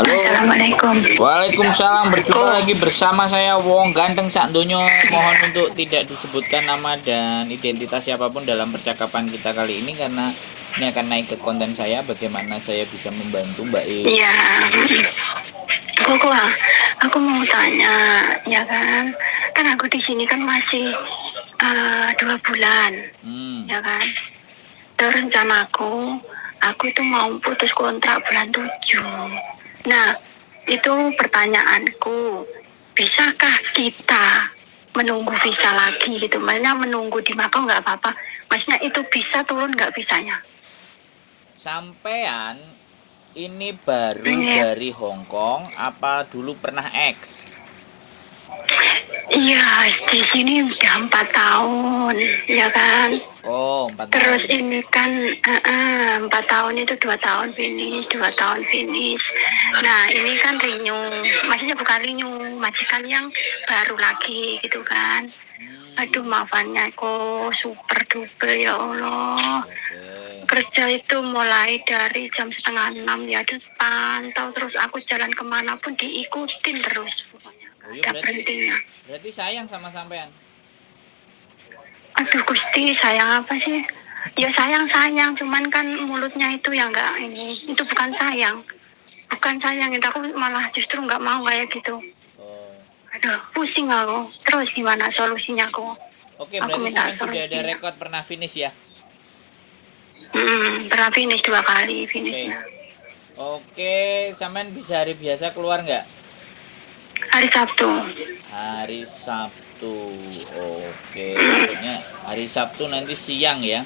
Halo. Assalamualaikum. Waalaikumsalam. Berjumpa Oh, lagi bersama saya Wong Ganteng Sak Donya. Mohon untuk tidak disebutkan nama dan identitas siapapun dalam percakapan kita kali ini karena ini akan naik ke konten saya bagaimana saya bisa membantu Mbak E. iya. Koko, aku mau tanya, ya kan? Kan aku di sini kan masih 2 bulan, Hmm. ya kan? Terus aku itu mau putus kontrak bulan 7. Nah, itu pertanyaanku, bisakah kita menunggu visa lagi gitu? Maksudnya menunggu di Makau nggak apa-apa. Maksudnya itu bisa turun nggak visanya? Sampean ini baru Iya. dari Hong Kong apa dulu pernah X? Iya, di sini udah 4 tahun, ya kan? Oh, 4 Terus tahun. ini kan 4 tahun itu 2 tahun finish, 2 tahun finish. Nah ini kan renew, maksudnya bukan renew, majikan yang baru lagi gitu kan. Aduh Hmm. maafannya kok super duper ya Allah. Oke. Kerja itu mulai dari jam 5:30 ya pantau terus aku jalan kemana pun diikutin terus pokoknya Oh nggak iya ada berarti berhentinya. sayang sama sampean. Aduh Gusti sayang apa sih? Ya sayang cuman kan mulutnya itu yang nggak ini, itu bukan sayang, itu aku malah justru nggak mau kayak gitu. Oh. Aduh pusing aku. Terus gimana solusinya aku? Oke, Aku berarti minta sampean sudah ada solusinya. rekod pernah finish ya? Pernah finish 2 kali Oke. finishnya. Oke, sampean bisa hari biasa keluar nggak? Hari Sabtu. Hari Sabtu. Oke, pokoknya hari Sabtu nanti siang ya.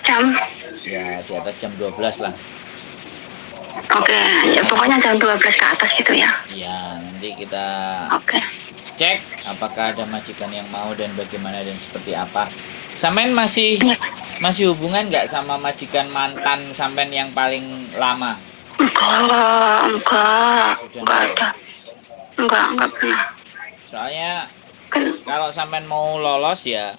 Jam? Ya, di atas jam 12 lah. Oke, ya pokoknya jam 12 ke atas gitu ya. Iya, nanti kita Oke. cek apakah ada majikan yang mau dan bagaimana dan seperti apa. Sampean masih Ya. masih hubungan nggak sama majikan mantan sampean yang paling lama? Enggak, Sudah enggak enggak ya? ada. Enggak pernah. Soalnya Kan, kalau sampean mau lolos ya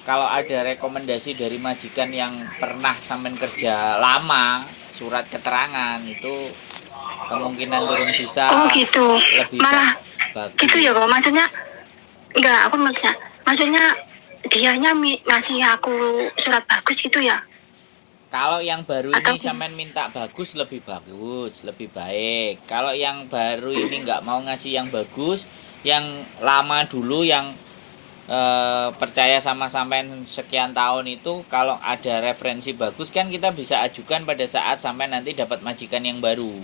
kalau ada rekomendasi dari majikan yang pernah sampean kerja lama, surat keterangan itu kemungkinan turun oh visa gitu. lebih Malah gitu ya bagus. kok. Maksudnya, enggak, aku maksudnya dianya ngasih aku surat bagus gitu ya? Kalau yang baru Atau ini sampean minta bagus, lebih baik. Kalau yang baru ini nggak mau ngasih yang bagus, yang lama dulu yang percaya sama sampean sekian tahun itu kalau ada referensi bagus kan kita bisa ajukan pada saat sampean nanti dapat majikan yang baru.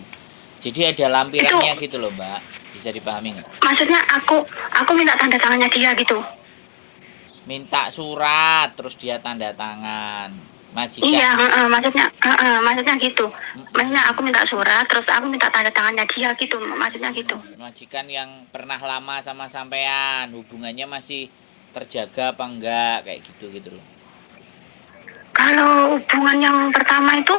Jadi ada itu lampirannya gitu loh Mbak. Bisa dipahami nggak? maksudnya aku minta tanda tangannya dia gitu? Minta surat terus dia tanda tangan. Iya, Majikan. maksudnya gitu. Maksudnya aku Mm-mm. minta surat, terus aku minta tanda tangannya dia gitu, maksudnya gitu. Majikan yang pernah lama sama sampean, hubungannya masih terjaga apa enggak kayak gitu gitu loh. Kalau hubungan yang pertama itu,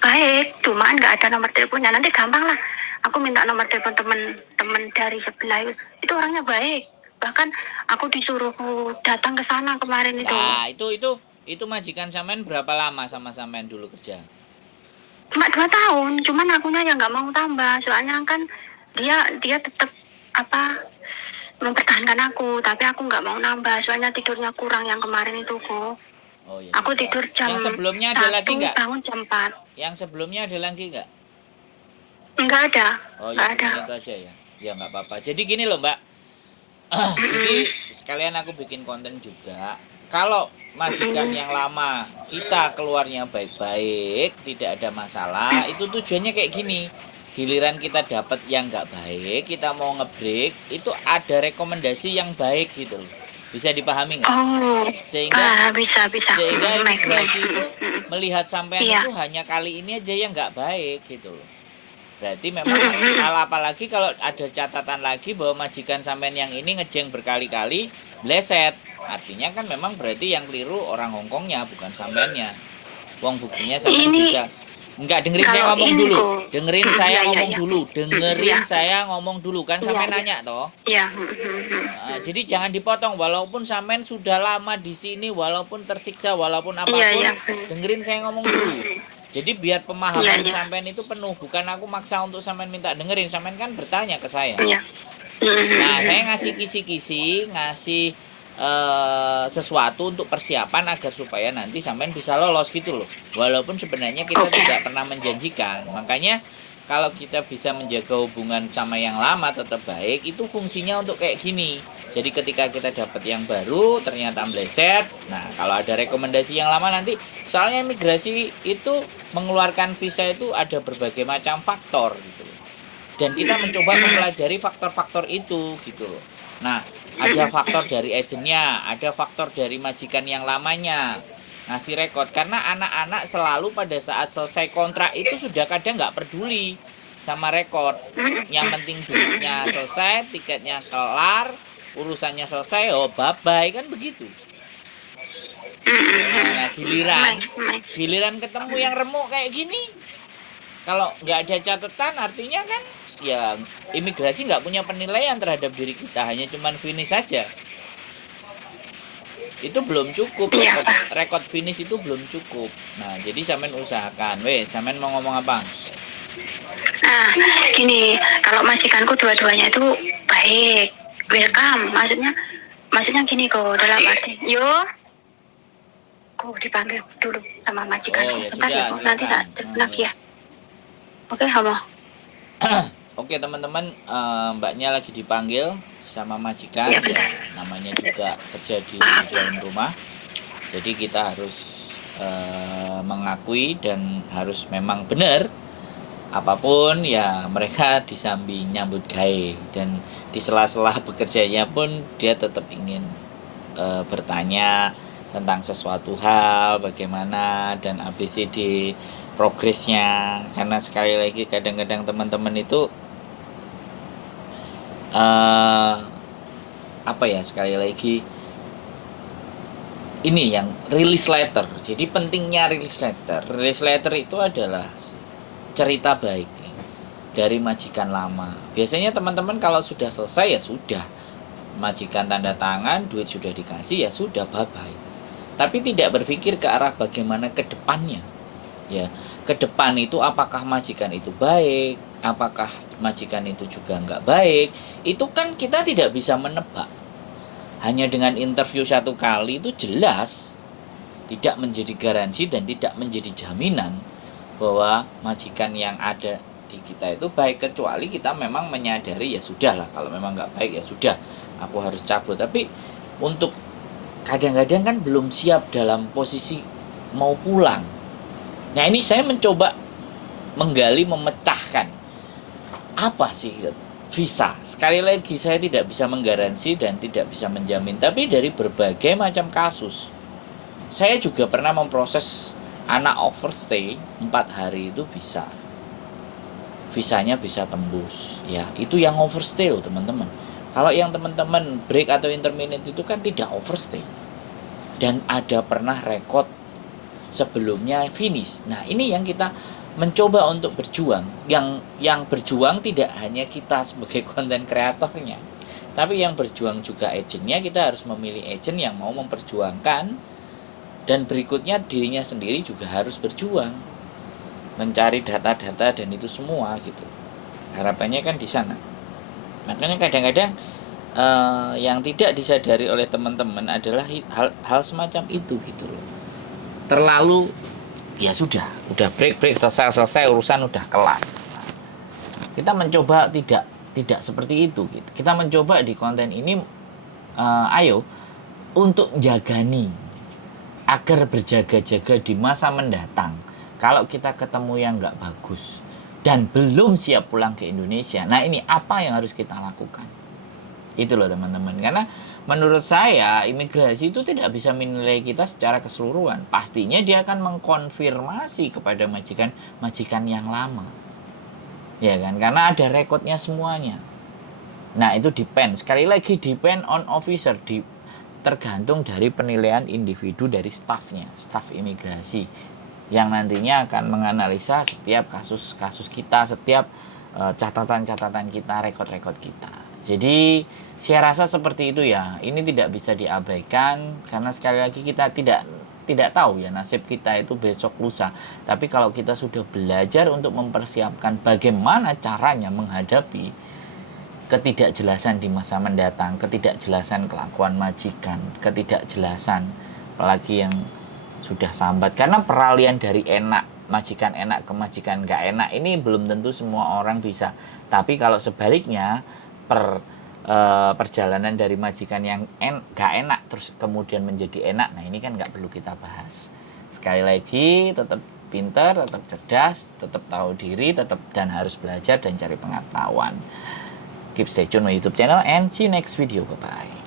baik, cuman nggak ada nomor teleponnya. Nanti gampang lah. Aku minta nomor telepon teman-teman dari sebelah itu orangnya baik. Bahkan aku disuruh datang ke sana kemarin itu. Nah, itu majikan sampean berapa lama sama sampean dulu kerja? Cuma 2 tahun, cuman akunya yang nggak mau tambah. Soalnya kan dia tetap apa mempertahankan aku, tapi aku nggak mau nambah. Soalnya tidurnya kurang yang kemarin itu kok. Oh ya Aku sudah. tidur jam Yang sebelumnya ada lagi 1 enggak? bangun jam 4. Yang sebelumnya ada lagi enggak? Nggak ada, Oh ya nggak ada. cuman itu aja ya. Ya nggak apa-apa. Jadi gini loh Mbak. Jadi Mm-mm. sekalian aku bikin konten juga. Kalau majikan Mm-mm. yang lama kita keluarnya baik-baik, tidak ada masalah, itu tujuannya kayak gini. Giliran kita dapat yang nggak baik, kita mau ngebreak, itu ada rekomendasi yang baik gitu loh. Bisa dipahami nggak? Oh, Sehingga bisa. sehingga Make, make. imigrasi itu melihat sampean Iya. itu hanya kali ini aja yang nggak baik gitu loh. Berarti memang Mm-mm. kalau apalagi kalau ada catatan lagi bahwa majikan sampean yang ini ngejeng berkali-kali bleset. Artinya kan memang berarti yang keliru orang Hongkongnya bukan sampeannya. Wong buktinya sampean Ini bisa. Enggak, dengerin saya kalau ngomong ini dulu. kok, Dengerin saya iya iya ngomong iya. dulu. Iya Dengerin saya ngomong dulu kan iya sampean iya nanya toh. iya. Nah, jadi jangan dipotong walaupun sampean sudah lama di sini, walaupun tersiksa, walaupun Iya apapun, iya. dengerin saya ngomong dulu. Jadi biar Iya, pemahaman iya. sampean itu penuh, bukan aku maksa untuk sampean minta dengerin, sampean kan bertanya ke saya. Iya. Nah, saya ngasih kisi-kisi, ngasih sesuatu untuk persiapan agar supaya nanti sampean bisa lolos gitu loh. Walaupun sebenarnya kita Oke. tidak pernah menjanjikan. Makanya kalau kita bisa menjaga hubungan sama yang lama tetap baik, itu fungsinya untuk kayak gini. Jadi ketika kita dapat yang baru ternyata meleset. Nah, kalau ada rekomendasi yang lama nanti, soalnya imigrasi itu mengeluarkan visa itu ada berbagai macam faktor gitu loh. Dan kita mencoba mempelajari faktor-faktor itu gitu loh. Nah, ada faktor dari agennya, ada faktor dari majikan yang lamanya ngasih rekod, karena anak-anak selalu pada saat selesai kontrak itu sudah kadang nggak peduli sama rekod. Yang penting duitnya selesai, tiketnya kelar, urusannya selesai, oh bye bye kan begitu. Nah, giliran giliran ketemu yang remuk kayak gini, kalau nggak ada catatan artinya kan ya imigrasi nggak punya penilaian terhadap diri kita, hanya cuman finish saja. Itu belum cukup, Iya, rekod Pak. rekod finish itu belum cukup. Nah, jadi sampean usahakan. Wes, sampean mau ngomong apa? Nah, gini, kalau majikanku dua-duanya itu baik, welcome. Maksudnya gini kok, dalam arti, yo, kok dipanggil dulu sama Oh majikanku. ya Bentar ya, sudah, Bu. Nanti silakan. tak telepon lagi ya. Oke, Hama. Oke teman-teman, mbaknya lagi dipanggil sama majikan Ya, ya, bentar. namanya juga kerja di dalam rumah. Jadi kita harus mengakui dan harus memang benar apapun ya mereka disambi nyambut gawe, dan di sela-sela bekerjanya pun dia tetap ingin bertanya tentang sesuatu hal bagaimana dan ABCD progresnya, karena sekali lagi kadang-kadang teman-teman itu apa ya, sekali lagi ini yang release letter. Jadi pentingnya release letter. Release letter itu adalah cerita baik dari majikan lama. Biasanya teman-teman kalau sudah selesai ya sudah, majikan tanda tangan, duit sudah dikasih ya sudah, bye bye. Tapi tidak berpikir ke arah bagaimana ke depannya. Ya, ke depan itu apakah majikan itu baik, apakah majikan itu juga nggak baik, itu kan kita tidak bisa menebak. Hanya dengan interview satu kali itu jelas tidak menjadi garansi dan tidak menjadi jaminan bahwa majikan yang ada di kita itu baik, kecuali kita memang menyadari ya sudah lah, kalau memang nggak baik ya sudah, aku harus cabut. Tapi untuk kadang-kadang kan belum siap dalam posisi mau pulang. Nah, ini saya mencoba menggali, memecahkan apa sih visa. Sekali lagi saya tidak bisa menggaransi dan tidak bisa menjamin, tapi dari berbagai macam kasus. Saya juga pernah memproses anak overstay 4 hari itu bisa. Visanya bisa tembus. Ya, itu yang overstay loh, teman-teman. Kalau yang teman-teman break atau intermittent itu kan tidak overstay. Dan ada pernah rekod sebelumnya finish. Nah, ini yang kita mencoba untuk berjuang. Yang berjuang tidak hanya kita sebagai konten kreatornya, tapi yang berjuang juga agennya. Kita harus memilih agen yang mau memperjuangkan, dan berikutnya dirinya sendiri juga harus berjuang mencari data-data dan itu semua gitu. Harapannya kan di sana. Makanya kadang-kadang yang tidak disadari oleh teman-teman adalah hal semacam itu gitu loh. Terlalu ya sudah break selesai urusan udah kelar. Kita mencoba tidak seperti itu gitu. Kita mencoba di konten ini ayo untuk jagani agar berjaga-jaga di masa mendatang. Kalau kita ketemu yang nggak bagus dan belum siap pulang ke Indonesia, nah ini apa yang harus kita lakukan? Itu loh teman-teman. Karena menurut saya imigrasi itu tidak bisa menilai kita secara keseluruhan. Pastinya dia akan mengkonfirmasi kepada majikan yang lama, ya kan? Karena ada rekodnya semuanya. Nah itu sekali lagi depend on officer, tergantung dari penilaian individu dari staf imigrasi yang nantinya akan menganalisa setiap kasus kita, setiap catatan-catatan kita, rekod-rekod kita. Jadi saya rasa seperti itu ya. Ini tidak bisa diabaikan karena sekali lagi kita tidak tahu ya nasib kita itu besok lusa. Tapi kalau kita sudah belajar untuk mempersiapkan bagaimana caranya menghadapi ketidakjelasan di masa mendatang, ketidakjelasan kelakuan majikan, ketidakjelasan apalagi yang sudah sambat. Karena peralihan dari majikan enak ke majikan nggak enak ini belum tentu semua orang bisa. Tapi kalau sebaliknya perjalanan dari majikan yang nggak enak terus kemudian menjadi enak, nah ini kan nggak perlu kita bahas. Sekali lagi, tetap pintar, tetap cerdas, tetap tahu diri, tetap dan harus belajar dan cari pengetahuan. Keep stay tune my YouTube channel and see you next video. Bye bye.